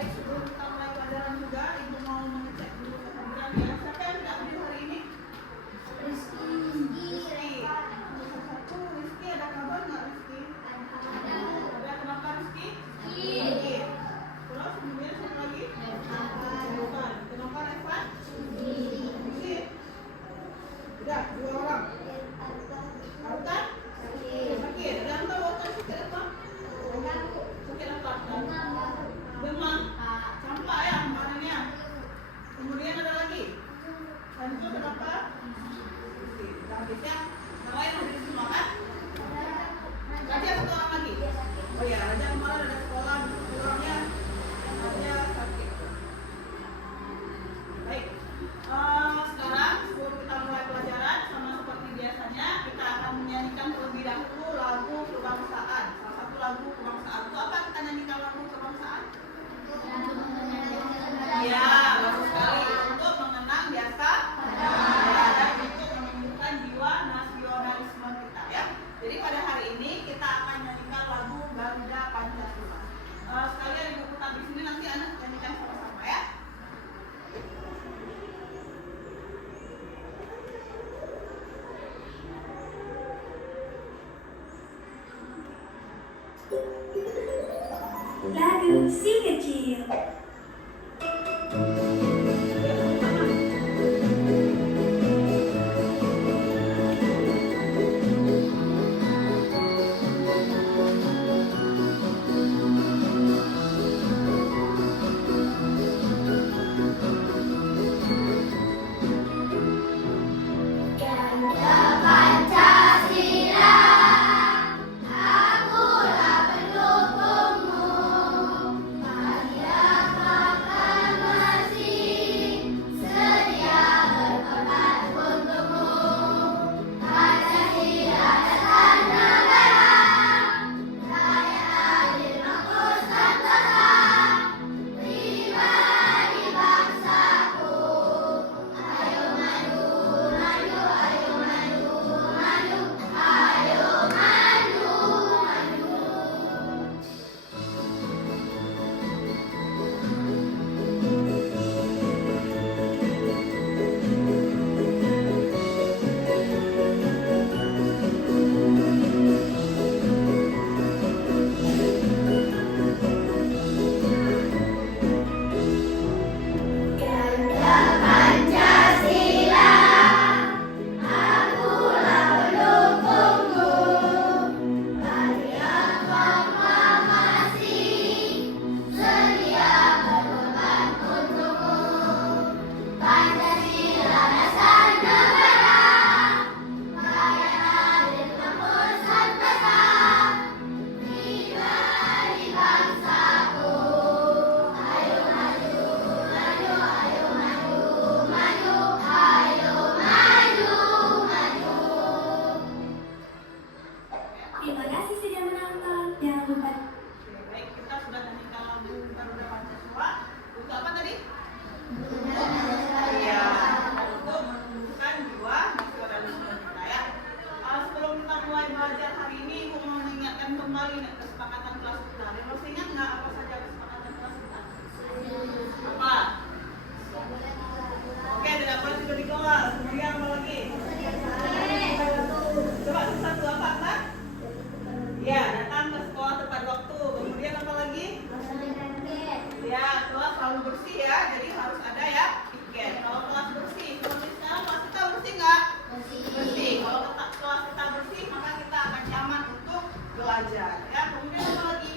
Baik, sebelum kita mulai pelajaran juga, Ibu mau mengecek dulu kehadiran ya. Siapa yang tidak hadir hari ini? Rizky. Satu, Rizky ada kabar nggak Rizky? Ada. Kenapa Rizky? Sakit. Terus kemudian satu lagi? Evan. Kenapa Evan? Sakit. Udah, 2 orang. Arta? Sakit. Ada yang tahu Arta sakit apa? Sakit apa? Demam. Campak ya kemarinnya. Kemudian ada lagi. Sanju kenapa? Udah habis ya. Yang lain ada di semua kan? Raja 1 orang lagi. Oh ya, Raja kemarin ada sekolah kurangnya. Raja sakit. Baik. Sekarang sebelum kita mulai pelajaran, sama seperti biasanya kita akan menyanyikan terlebih dahulu lagu kebangsaan. Salah satu lagu kebangsaan. Itu apa kita nyanyikan lagu kebangsaan? Ya, bagus sekali. Untuk mengenang jasa dan untuk menunjukkan jiwa nasionalisme kita ya. Jadi pada hari ini kita akan nyanyikan lagu Garuda Pancasila. Sekalian Ibu putar di sini, nanti anak nyanyikan sama-sama ya. Lagu si kecil. Terima kasih sudah menonton. Jangan lupa. Baik, kita sudah nyanyikan lagu Garuda Pancasila. Untuk apa tadi? Iya, untuk menunjukkan jiwa nasionalisme kita ya. Sebelum kita mulai belajar hari ini, Ibu mau mengingatkan kembali kesepakatan kelas kita. Dan masih ingat nggak apa saja kesepakatan kelas kita? Apa? Oke, tidak boleh tidur di kelas. Kemudian apa lagi? Coba satu apa kan? Ya, datang ke sekolah tepat waktu. Kemudian apa lagi? Ya, kelas selalu bersih ya. Jadi harus ada ya tiket. Kalau kelas bersih, seperti sekarang kelas kita bersih nggak? Bersih. Kalau kelas kita bersih, maka kita akan nyaman untuk belajar. Ya, kemudian apa lagi?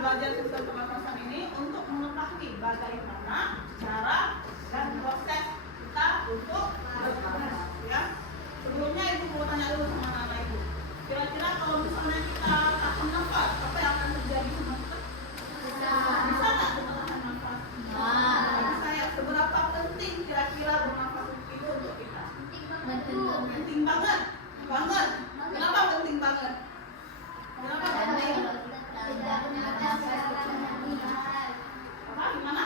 belajar sistem pernapasan ini untuk mengetahui bagaimana cara dan proses kita untuk bernafas. Ya. Sebelumnya ibu mau tanya dulu sama anak ibu. Kira-kira kalau misalnya kita tak bernafas, apa yang akan terjadi sama kita? Bisa nggak kita tahan nafas? Bisa ya. Seberapa penting kira-kira bernafas itu untuk kita? Penting banget. Banget. Kenapa penting banget? Kenapa penting? Apa? Gimana?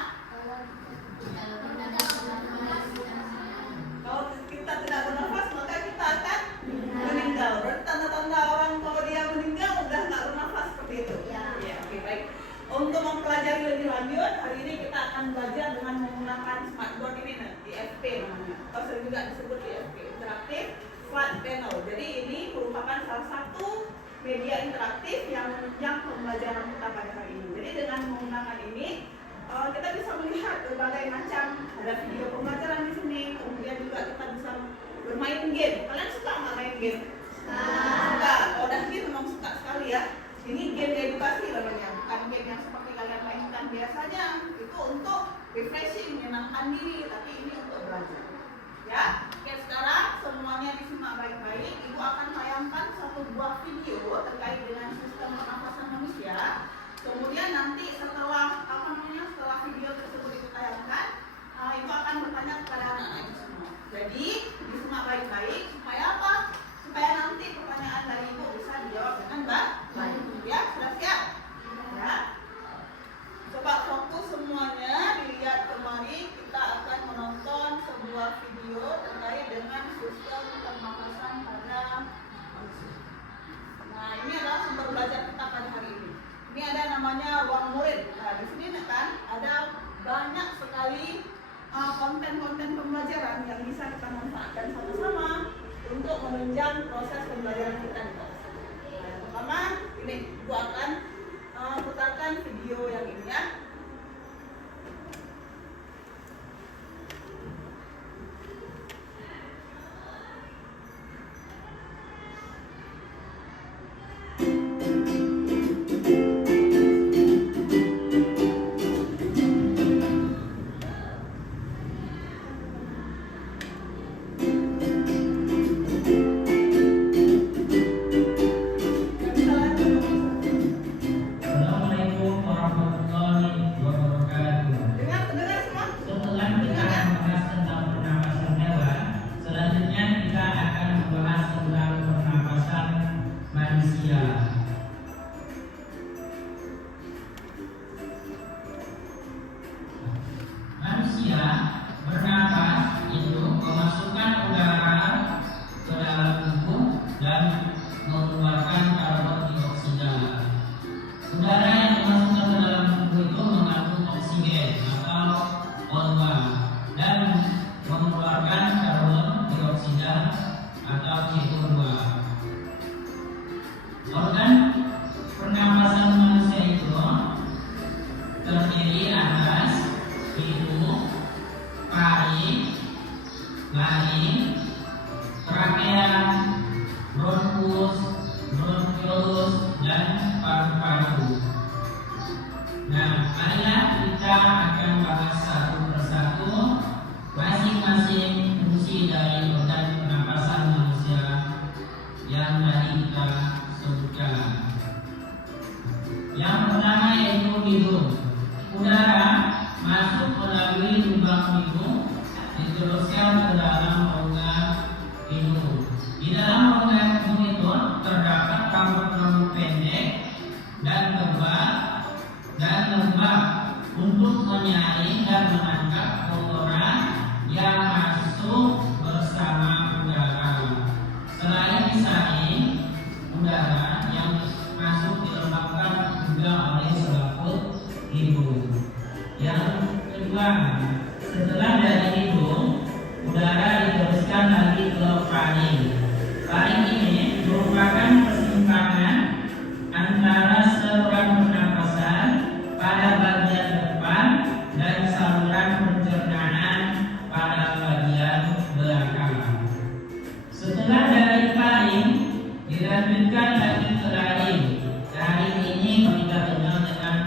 Kalau kita tidak bernafas, maka kita akan meninggal. Berarti tanda-tanda orang kalau dia meninggal udah nggak bernafas seperti itu. Ya, oke, baik. Untuk mempelajari lebih lanjut, hari ini kita akan belajar dengan menggunakan smartboard ini nanti, IFP namanya. Atau sering juga disebut IFP, Interactive Flat Panel. Jadi ini merupakan salah satu media interaktif yang menunjang pembelajaran kita pada hari ini. Jadi dengan menggunakan ini, kita bisa melihat berbagai macam, ada video pembelajaran di sini, kemudian juga kita bisa bermain game. Kalian suka nggak main game? Suka. Kalau udah game memang suka sekali ya. Ini game edukasi namanya, bukan game yang seperti kalian mainkan biasanya. Itu untuk refreshing, menyenangkan diri, tapi ini untuk belajar. Ya, oke, sekarang semuanya disimak baik-baik. Ibu akan tayangkan satu buah video terkait dengan sistem pernafasan manusia. Kemudian nanti setelah setelah video tersebut ditayangkan, ibu akan bertanya kepada anak-anak ibu semua. Jadi disimak baik-baik supaya apa? Supaya nanti pertanyaan dari ibu bisa dijawab dengan baik. Ya, sudah siap? Ya. Coba fokus semuanya, dilihat kemari. Kita akan menonton sebuah video terkait dengan sistem pernafasan pada manusia. Nah, ini adalah sumber belajar kita pada hari ini. Ini ada namanya ruang murid. Nah, di sini kan ada banyak sekali konten-konten pembelajaran yang bisa kita manfaatkan sama-sama untuk menunjang proses pembelajaran kita di kelas. Nah, yang pertama, ini Ibu akan putarkan video yang ini ya. Dilanjutkan lagi ke lain. Hari ini kita kenal dengan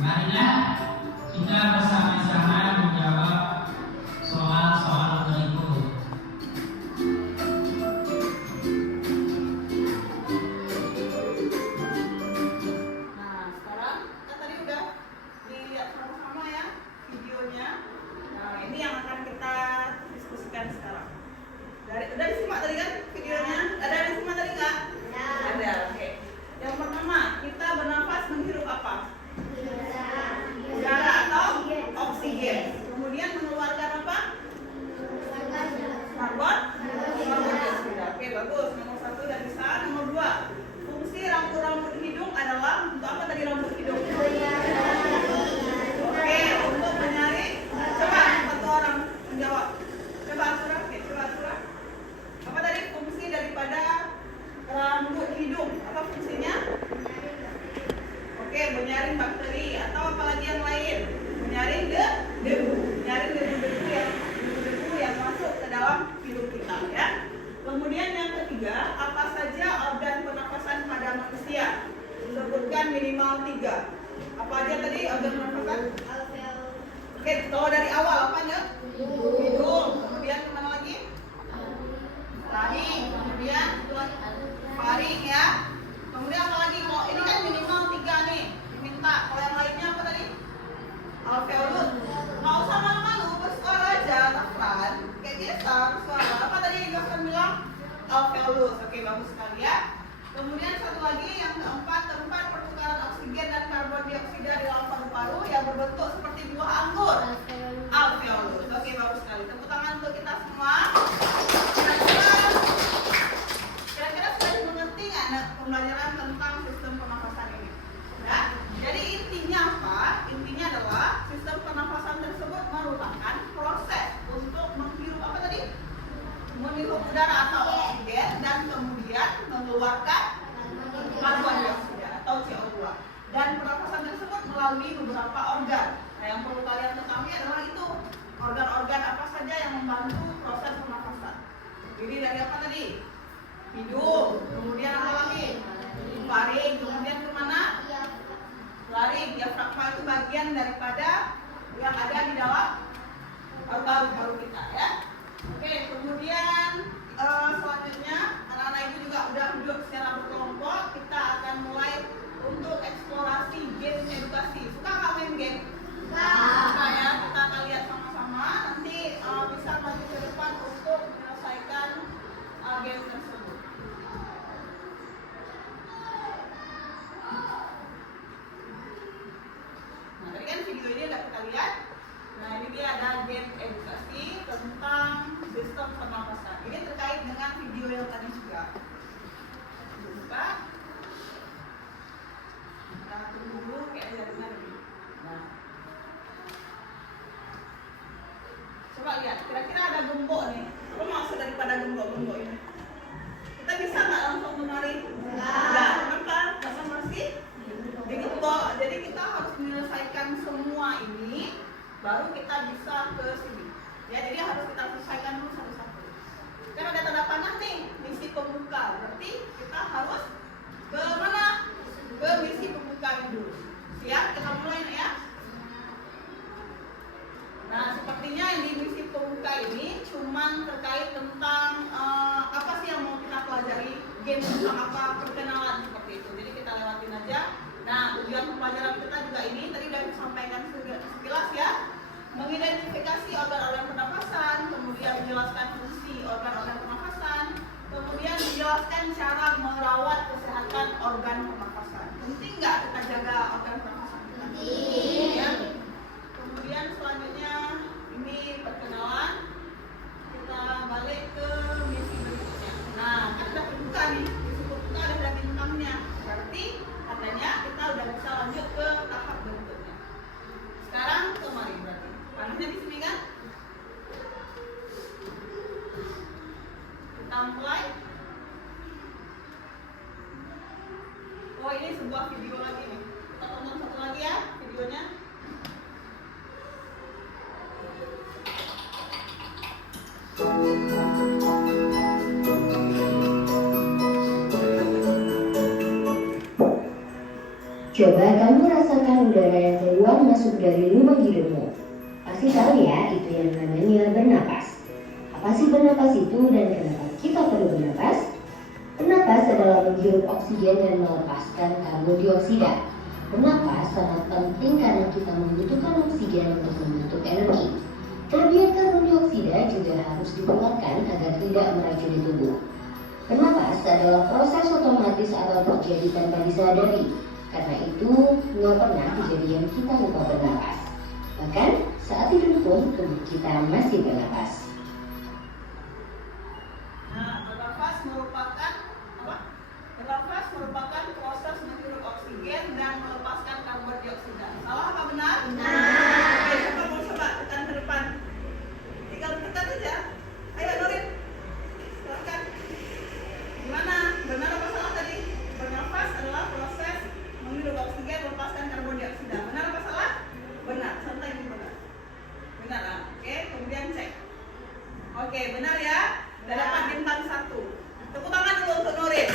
Marilah kita bersama-sama menjawab soal-soal berikut. Nah, sekarang kita tadi udah dilihat sama-sama ya videonya. Nah, ini yang akan kita diskusikan sekarang. Udah disimak tadi kan videonya? Ada yang disimak tadi nggak? Ada. Oke. Yang pertama, kita bernafas menghirup apa? Udara atau oksigen. Kemudian mengeluarkan apa? Karbon dioksida. Oke, bagus. Nomor 1 udah bisa. Nomor 2, fungsi rambut-rambut hidung adalah untuk apa tadi rambut hidung? Oke, untuk menyaring. Coba satu orang menjawab. Coba Asura. Oke, coba Asura. Apa tadi fungsi daripada rambut hidung? Apa fungsinya? Oke, menyaring bakteri atau apalagi yang lain? Menyaring debu. Menyaring debu yang masuk ke dalam hidung kita ya. Kemudian yang ketiga, apa saja organ pernafasan pada manusia? Sebutkan minimal 3. Apa aja tadi organ pernafasan? Oke, kalau dari awal apanya? Hidung. Kemudian kemana lagi? Rahim. Kemudian faring ya. Kemudian apa lagi? Kok ini kan minimal 3 nih diminta. Kalau yang lainnya apa tadi? Alveolus. Nggak usah malu-malu, bersuara aja, Tafran. Kayak biasa bersuara. Apa tadi yang Tafran bilang? Alveolus. Oke, bagus sekali ya. Kemudian satu lagi yang keempat, tempat pertukaran oksigen dan karbon dioksida di dalam paru-paru yang berbentuk seperti buah anggur. Alveolus. Oke, bagus sekali. Tepuk tangan untuk kita semua. Kira-kira sudah dimengerti nggak pembelajaran tentang sistem pernafasan ini? Ya. Jadi intinya apa? Intinya adalah sistem pernafasan tersebut merupakan proses untuk menghirup apa tadi? Menghirup udara atau oksigen dan kemudian mengeluarkan karbon dioksida atau CO2. Dan pernafasan tersebut melalui beberapa organ. Nah, yang perlu kalian ketahui adalah itu organ-organ apa saja yang membantu proses pernafasan. Jadi dari apa tadi? Hidung, kemudian apa lagi? Faring, kemudian kemana? Laring. Diafragma itu bagian daripada yang ada di dalam paru-paru kita ya. Oke, kemudian selanjutnya anak-anak ibu juga udah duduk secara berkelompok. Kita akan mulai untuk eksplorasi game edukasi. Suka nggak main game? Suka ya. Kita akan lihat sama-sama. Nanti bisa maju ke depan untuk menyelesaikan game tersebut. Nah, tadi kan video ini udah kita lihat. Nah, ini dia ada game edukasi tentang sistem pernafasan. Ini terkait dengan video yang tadi juga. Buka. Kita tunggu dulu kayak jadinya dulu. Nah. Coba lihat, kira-kira ada gembok nih. Apa maksud daripada gembok-gembok ini? Kita bisa nggak langsung menari? Nggak, kenapa? Karena masih digembok. Jadi kita harus menyelesaikan semua ini, baru kita bisa ke sini. Ya, jadi harus kita selesaikan dulu satu-satu. Kan ada tanda panah nih, misi pembuka. Berarti kita harus ke mana? Ke misi pembuka dulu. Siap? Kita mulai nih ya. Nah, sepertinya yang di misi pembuka ini cuman terkait tentang apa sih yang mau kita pelajari, game tentang apa, perkenalan seperti itu. Jadi kita lewatin aja. Nah, tujuan pembelajaran kita juga ini tadi udah disampaikan sekilas ya. Mengidentifikasi organ-organ pernafasan, kemudian menjelaskan fungsi organ-organ pernafasan, kemudian menjelaskan cara merawat kesehatan organ pernafasan. Penting nggak kita jaga organ pernafasan kita? Penting. Ya. Kemudian selanjutnya ini perkenalan. Kita balik ke misi berikutnya. Nah, kan udah terbuka nih. Misi berikutnya ada bintangnya. Berarti katanya kita udah bisa lanjut ke tahap berikutnya. Sekarang kemari berarti. Panahnya di sini kan? Kita mulai. Oh, ini sebuah video lagi nih. Kita tonton satu lagi ya videonya. Coba kamu rasakan udara yang dari masuk dari lubang hidungmu. Pasti tahu ya, itu yang namanya bernapas. Apa sih bernapas itu dan kenapa kita perlu bernapas? Bernapas adalah menghirup oksigen dan melepaskan karbon dioksida. Bernapas sangat penting karena kita membutuhkan oksigen untuk membentuk energi. Kelebihan karbon dioksida juga harus dikeluarkan agar tidak meracuni tubuh. Bernapas adalah proses otomatis atau terjadi tanpa disadari. Karena itu, nggak pernah kejadian kita lupa bernapas. Bahkan, saat tidur pun tubuh kita masih bernapas. Nah, bernafas merupakan apa? Bernafas merupakan proses menghirup oksigen dan melepaskan karbon dioksida. Salah apa benar? Benar. Oke, siapa mau coba tekan ke depan? Tinggal tekan aja. Ayo Nurin, silakan. Gimana? Benar apa salah tadi? Bernafas adalah proses menghirup oksigen, melepaskan karbon dioksida. Benar apa salah? Benar. Contoh ini benar. Benar. Oke, kemudian cek. Oke, benar ya. Udah dapat bintang 1. Tepuk tangan dulu untuk Nurin.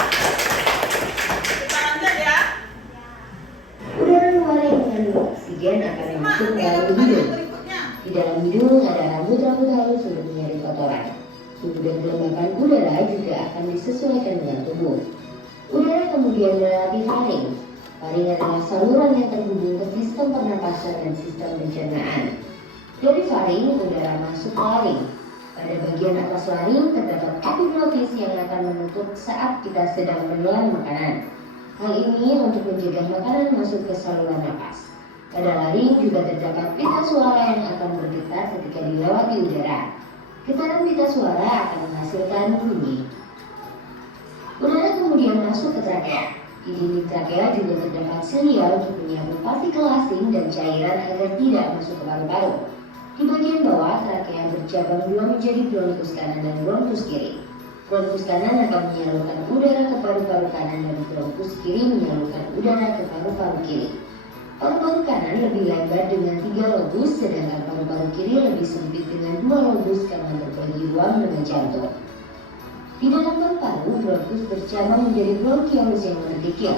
Kita lanjut ya. Udara luar yang mengandung oksigen akan masuk ke dalam hidung. Berikutnya. Di dalam hidung ada rambut-rambut halus untuk menyaring kotoran. Suhu dan kelembapan udara juga akan disesuaikan dengan tubuh. Udara kemudian melewati faring. Faring adalah saluran yang terhubung ke sistem pernapasan dan sistem pencernaan. Dari faring, udara masuk ke laring. Pada bagian atas laring terdapat epiglottis yang akan menutup saat kita sedang menelan makanan. Hal ini untuk mencegah makanan masuk ke saluran napas. Pada laring juga terdapat pita suara yang akan bergetar ketika dilewati udara. Getaran pita suara akan menghasilkan bunyi. Udara kemudian masuk ke trakea. Di dinding trakea juga terdapat silia untuk menyapu partikel asing dan cairan agar tidak masuk ke paru-paru. Di bagian bawah, trakea bercabang dua menjadi bronkus kanan dan bronkus kiri. Bronkus kanan akan menyalurkan udara ke paru-paru kanan dan bronkus kiri menyalurkan udara ke paru-paru kiri. Paru-paru kanan lebih lebar dengan 3 lobus, sedangkan paru-paru kiri lebih sempit dengan 2 lobus karena berbagi ruang dengan jantung. Di dalam paru-paru, bronkus bercabang menjadi bronkiolus yang lebih kecil.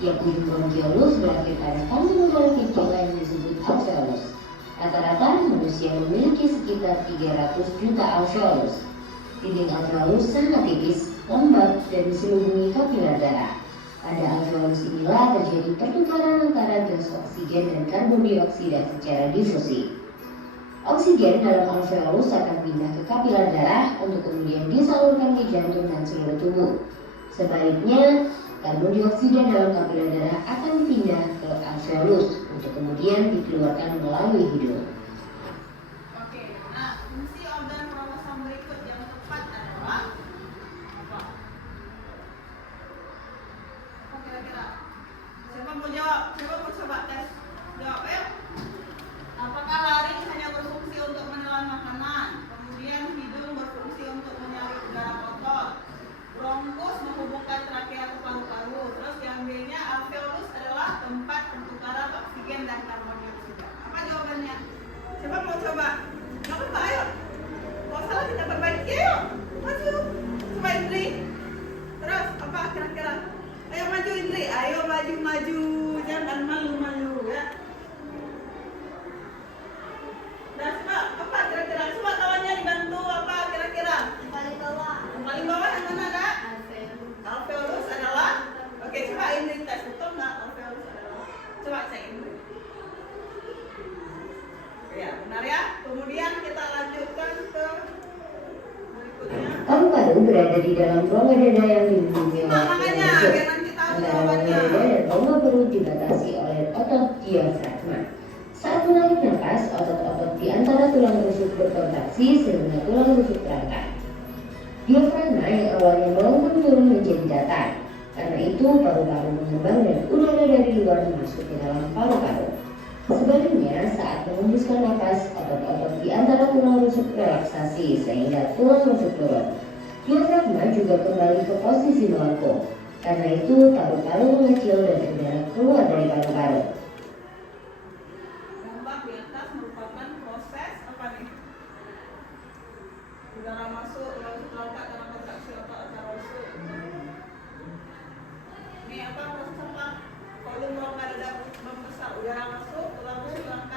Tiap ujung bronkiolus berakhir pada kandung udara kecil yang disebut alveolus. Rata-rata manusia memiliki sekitar 300 juta alveolus. Dinding alveolus sangat tipis, lembab, dan diselubungi kapiler darah. Pada alveolus inilah terjadi pertukaran antara gas oksigen dan karbon dioksida secara difusi. Oksigen dalam alveolus akan pindah ke kapiler darah untuk kemudian disalurkan ke jantung dan seluruh tubuh. Sebaliknya, karbon dioksida dalam kapiler darah akan pindah ke alveolus untuk kemudian dikeluarkan melalui hidung. Oke, nah fungsi organ pernapasan berikut yang tepat adalah apa? Apa kira-kira? Siapa mau jawab? Siapa mau coba tes? Jawab ayo. Apakah laring hanya berfungsi untuk menelan makanan? Kemudian hidung berfungsi untuk menyaring udara kotor. Bronkus menghubungkan trakea ke paru-paru. Terus yang B-nya alveolus adalah tempat pertukaran oksigen dan karbon dioksida. Apa jawabannya? Siapa mau coba? Nggak apa-apa, ayo. Kalau salah kita perbaiki, ayo. Maju. Coba Indri. Terus apa kira-kira? Ayo maju Indri. Ayo maju-maju. Jangan malu-malu ya. Nah, coba apa kira-kira? Coba kawannya dibantu apa kira-kira? Yang paling bawah. Yang paling bawah yang mana kak? Alveolus adalah. Oke, coba Indri tes betul nggak alveolus adalah? Coba cek Indri. Ya, benar ya. Kemudian kita lanjutkan ke berikutnya. Paru-paru berada di dalam rongga dada yang dilindungi oleh Makanya, tulang biar nanti tahu Antara jawabannya. rongga dada dan rongga perut dibatasi oleh otot diafragma. Saat menarik nafas, otot-otot di antara tulang rusuk berkontraksi sehingga tulang rusuk terangkat. Diafragma yang awalnya melengkung turun menjadi datar. Karena itu, paru-paru mengembang dan udara dari luar masuk ke dalam paru-paru. Sebaliknya, saat menghembuskan nafas, otot-otot di antara tulang rusuk relaksasi sehingga tulang rusuk turun. Diafragma juga kembali ke posisi melengkung. Karena itu, paru-paru mengecil dan udara keluar dari paru-paru. Gambar di atas merupakan proses apa nih? Udara masuk, lalu terangkat karena kontraksi otot antara rusuk. Ini apa proses apa? Volume rongga dada membesar, udara masuk, lalu terangkat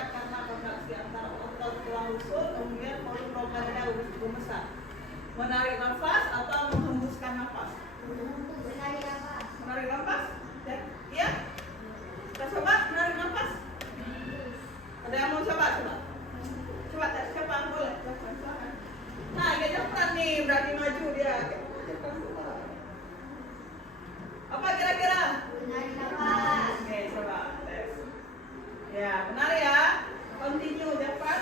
usul, kemudian volume rongga dada membesar. Menarik nafas atau menghembuskan nafas? Menarik nafas? Iya? Kita coba menarik nafas. Ada yang mau coba? Coba siapa yang boleh? Nah, dia cepat nih, berani maju dia. Apa kira-kira? Menarik nafas. Oke, coba tes. Ya, benar ya. Continue, cepat.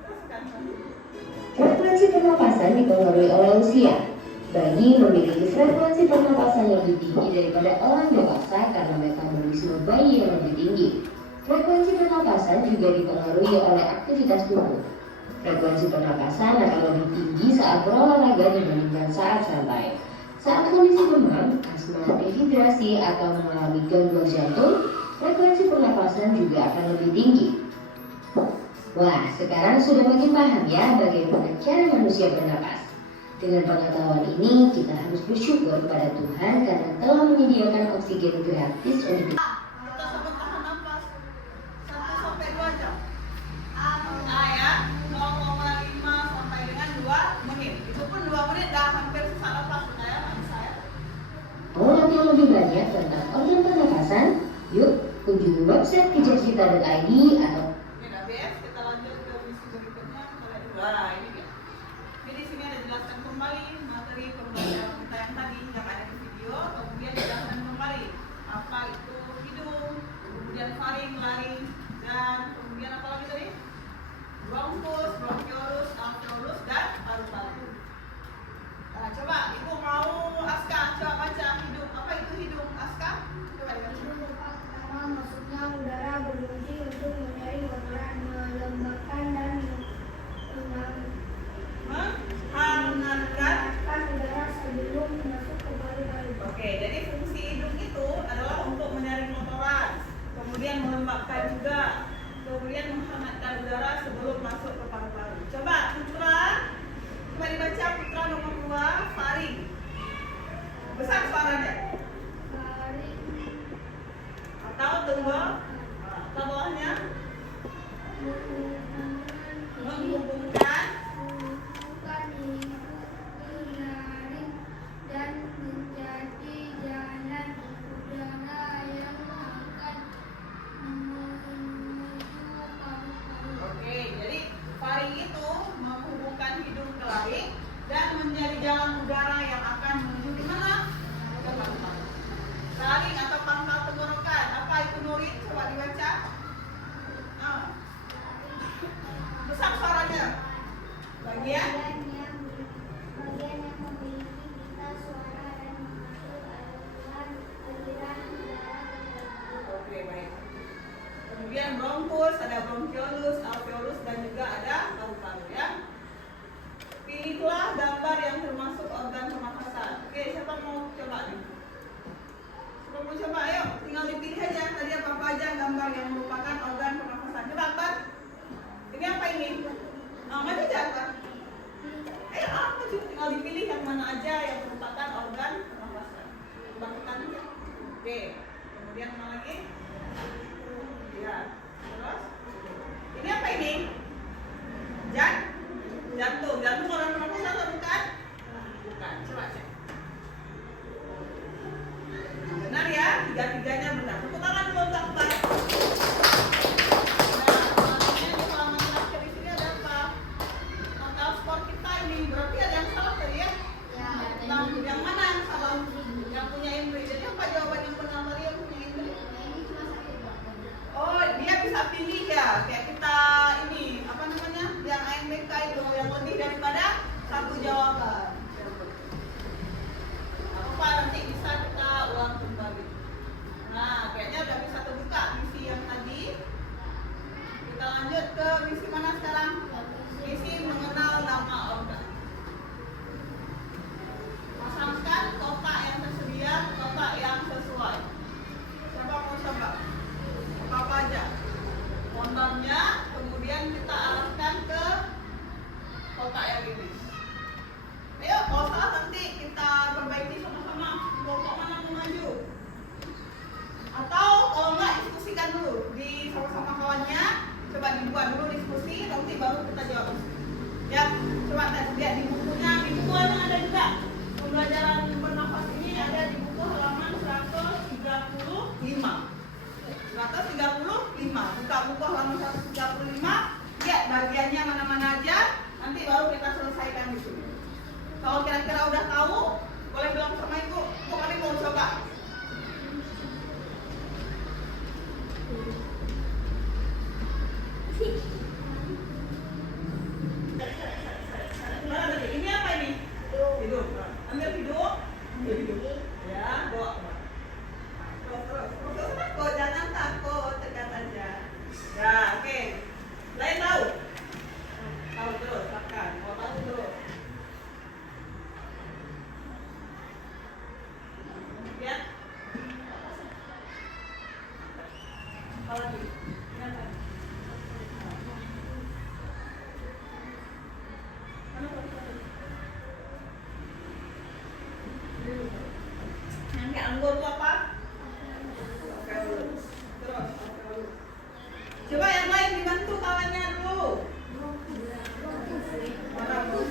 Teruskan. Frekuensi pernapasan dipengaruhi oleh usia. Bayi memiliki frekuensi pernapasan lebih tinggi daripada orang dewasa karena metabolisme bayi yang lebih tinggi. Frekuensi pernapasan juga dipengaruhi oleh aktivitas tubuh. Frekuensi pernapasan akan lebih tinggi saat berolahraga dibandingkan saat santai. Saat kondisi demam, asma, dehidrasi, atau mengalami gangguan jantung, frekuensi pernapasan juga akan lebih tinggi. Wah, sekarang sudah makin paham ya bagaimana cara manusia bernapas. Dengan pengetahuan ini, kita harus bersyukur kepada Tuhan karena telah menyediakan oksigen gratis untuk kita. Kita sampai tahan nafas 1 sampai 2 jam. Nah ya, 0,5 sampai dengan 2 menit. Itu pun 2 menit dah hampir sesak nafas ya, saya. Mau tahu yang lebih banyak tentang organ pernapasan? Yuk, kunjungi website kejarcita.id atau Kita lanjut ke misi berikutnya. Nah, ini dia. Jadi di sini ada jelaskan kembali materi pembelajaran kita yang tadi yang ada di video, kemudian jelaskan kembali apa itu hidung, kemudian faring, laring, dan kemudian apa lagi tadi? Bronchus, bronchiolus, alveolus, dan paru-paru. Nah, coba ibu mau Aska coba baca hidung. Apa itu hidung, Aska? Coba dibaca. Pertama, masuknya udara berfungsi untuk menyaring kotoran, melembabkan dan Menghangatkan. udara sebelum masuk ke paru-paru. Oke, jadi fungsi hidung itu adalah untuk menyaring kotoran, kemudian melembabkan juga, kemudian menghangatkan udara sebelum masuk ke paru-paru. Coba Putra, coba dibaca Putra nomor 2, faring. Besar suaranya. Atau tunggu, atau bawahnya menghubungkan. dan menjadi jalan udara yang akan menuju paru-paru. Oke, jadi faring itu menghubungkan hidung ke laring dan menjadi jalan udara yang akan menuju di mana? Ke paru-paru. Laring atau pangkal tenggorokan. Apa itu Nurin? Coba dibaca. Nah. Besar suaranya. Bagian bagian yang memiliki pita suara dan mengatur aliran udara ke paru-paru. Oke, baik. Kemudian bronchus, ada bronchiolus, alveolus, dan juga ada paru-paru ya. Pilihlah gambar yang termasuk organ pernapasan. Oke, siapa mau coba nih? Siapa mau coba? Ayo, tinggal dipilih aja. Tadi apa aja gambar yang merupakan organ pernapasan. Coba, Akbar. Ini apa ini? Nah, maju Akbar. Ayo, apa sih? Tinggal dipilih yang mana aja yang merupakan organ pernapasan. Lakukan aja. Oke, kemudian mana lagi? Ya, terus ini apa ini? Jantung. Jantung organ pernapasan atau bukan? Bukan. Coba cek. Benar ya? Tiga-tiganya benar. Tepuk tangan dulu untuk Akbar. Nah, selanjutnya di halaman terakhir di sini ada apa? Total skor kita ini berarti ada yang salah tadi ya? Nah, yang mana yang salah? Yang punya Indri. Jadi apa jawaban yang benar tadi yang punya Indri? Oh, dia bisa pilih ya. Kayak kita ini apa namanya? Yang AMBK itu yang lebih daripada satu jawaban. Apa nanti bisa kita ulang kembali. Nah, kayaknya udah bisa terbuka misi yang tadi. Kita lanjut ke misi mana sekarang? Misi mengenal nama organ. Pasangkan kotak yang tersedia, kotak yang sesuai. Siapa mau coba? Apa aja? Kondomnya, kemudian kita arahkan ke kotak yang ini. Ayo, kalau salah nanti kita perbaiki sama-sama. Kelompok mana mau maju? Atau kalau enggak diskusikan dulu di sama-sama kawannya. Coba dibuat dulu diskusi, nanti baru kita jawab. Ya, coba tes lihat di bukunya. Di buku yang ada juga pembelajaran bernafas ini ada di buku halaman 135. 135. Buka buku halaman 135. Lihat bagiannya mana-mana aja. Nanti baru kita selesaikan di sini. Kalau kira-kira udah tahu, boleh bilang sama ibu, ibu kami mau coba. Mana tadi? Ini apa ini? Hidup. Ambil hidup. Hidup. Ya, doa. Terus takut, jangan takut, tekan aja. Ya, oke. Lain tahu? Tahu terus, silakan. Mau tahu terus. Ya. Apa lagi? Ini apa? Yang kayak anggur itu apa? Terus. Coba yang lain dibantu kawannya dulu. Mana buku?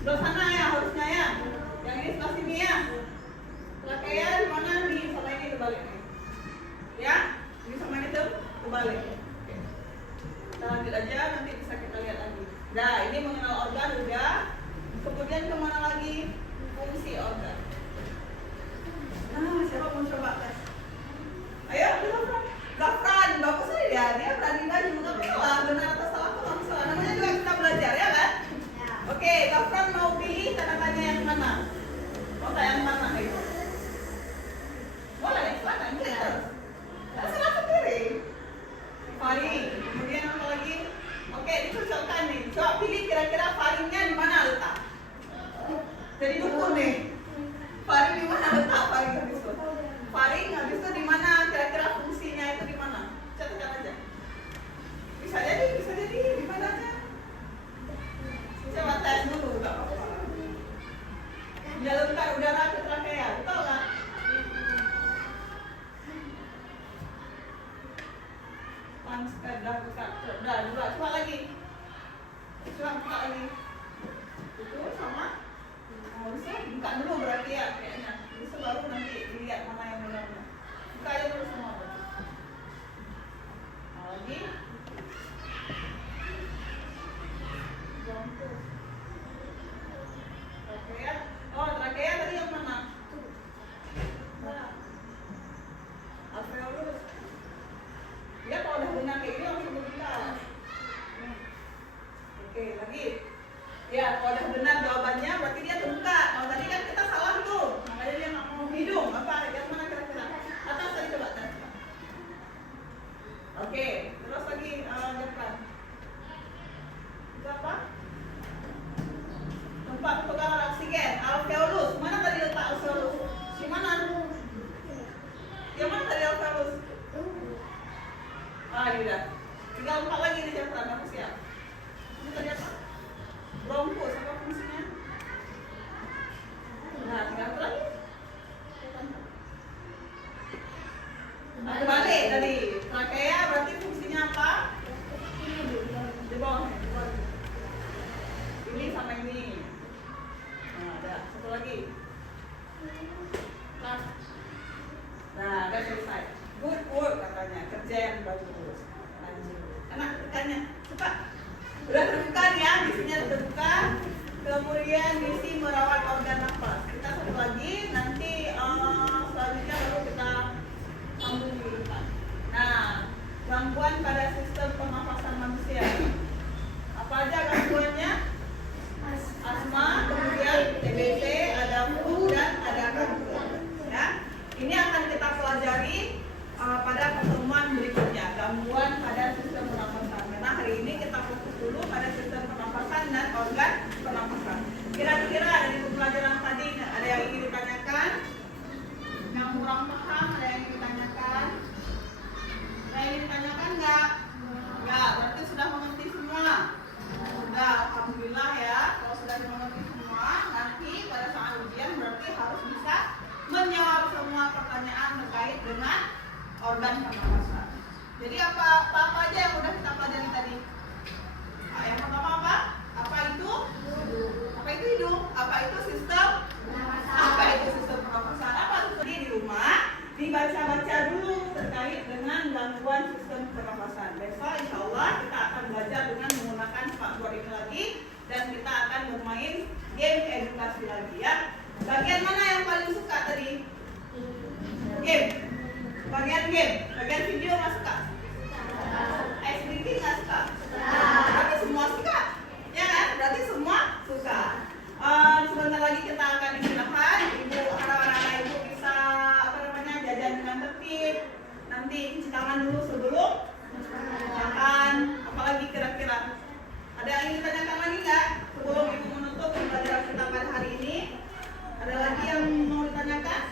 Sebelah sana ya harusnya ya. Yang ini sebelah sini ya. Rangkaian di mana nih? Sama ini terbalik nih. Ya, ini sama ini tuh terbalik. Kita lanjut aja, nanti bisa kita lihat lagi. Nah, ini mengenal organ udah. Kemudian kemana lagi? Fungsi organ. Nah, siapa mau coba tes? Ayo, Zafran, bagus ya. Dia berani banget juga salah. Benar atau salah kok langsung salah. Namanya juga kita belajar ya kan? Oke, Zafran mau pilih tanda tanya yang mana? Mau tanya yang mana nih? Boleh, silakan pilih. Terserah sendiri. Faring, kemudian apa lagi? Oke, dicocokkan nih. Coba pilih kira-kira faringnya di mana letak? Jadi dukun nih. Faring di mana letak faring habis itu? Faring habis itu di mana? Kira-kira fungsinya itu di mana? Catatkan aja. Bisa jadi di mana aja? Coba tes dulu, enggak apa-apa. Menyalurkan udara ke trakea, betul nggak? Dah buka, dah dua, coba lagi. Coba buka lagi. Itu sama. Oh, bisa buka dulu berarti ya kayaknya. Bisa baru nanti dilihat mana yang benar-benar. Buka aja dulu semua. Lagi. Trakea. Oh, trakea tadi yang mana? Alveolus. Ya kalau udah benar kayak gini langsung berbicara. Oke, lagi. Ya, kalau udah benar jawabannya berarti dia terbuka. Kalau tadi kan kita salah tuh. Makanya dia nggak mau hidung. Apa? Yang mana kira-kira? Atas tadi coba tes. Oke, terus lagi depan. Itu apa? Tempat pertukaran oksigen, alveolus. Mana tadi letak alveolus? Di mana? Yang mana tadi alveolus? Ah, ini udah. Tinggal 4 lagi nih, siapa? Kamu siap? Ini tadi apa? Ini sama ini. Nah, ada satu lagi. Nah, udah selesai. Good work katanya, kerja yang bagus. Lanjut. Anak bertanya, cepat. Udah terbuka nih ya, misinya terbuka. Kemudian misi merawat organ nafas. Kita satu lagi, nanti selanjutnya baru kita sambung di depan. Nah, gangguan pada sistem pernafasan manusia. Apa aja gangguannya? Asma, kemudian TBC, ada flu dan ada kanker. Ya, ini akan kita pelajari pada pertemuan berikutnya, gangguan pada sistem pernafasan. Karena hari ini kita fokus dulu pada sistem pernafasan dan organ pernafasan. Kira-kira ada di pelajaran tadi ada yang ingin ditanyakan? Yang kurang paham ada yang ingin ditanyakan? Ada yang ingin ditanyakan nggak? Nggak, berarti sudah mengerti semua. Sudah, alhamdulillah ya. Kalau sudah mengerti semua, nanti pada saat ujian berarti harus bisa menjawab semua pertanyaan terkait dengan organ pernafasan. Jadi apa aja yang udah kita pelajari tadi? Nah, yang pertama apa? Apa itu? Apa itu hidung? Apa itu sistem? Apa itu sistem pernafasan? Apa itu? Di rumah dibaca-baca dulu terkait dengan gangguan sistem pernafasan. Besok insya Allah kita akan belajar dengan menggunakan smartboard ini lagi dan kita akan bermain game edukasi lagi ya. Bagian mana yang paling suka tadi? Game. Bagian game. Bagian video nggak suka? Ice breaking nggak suka? Berarti semua suka, ya kan? Berarti semua suka. Sebentar lagi kita akan istirahat. Ibu harap anak-anak ibu bisa jajan dengan tertib. Nanti cuci tangan dulu sebelum makan. Apalagi kira-kira ada yang ingin ditanyakan lagi nggak sebelum ibu menutup pembelajaran kita pada hari ini? Ada lagi yang mau ditanyakan?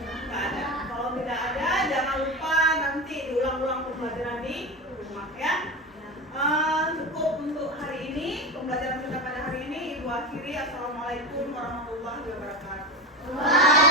Nggak ada. Kalau tidak ada, jangan lupa nanti diulang-ulang pembelajaran di rumah ya. Cukup untuk hari ini pembelajaran kita pada hari ini. Ibu akhiri. Assalamualaikum warahmatullahi wabarakatuh.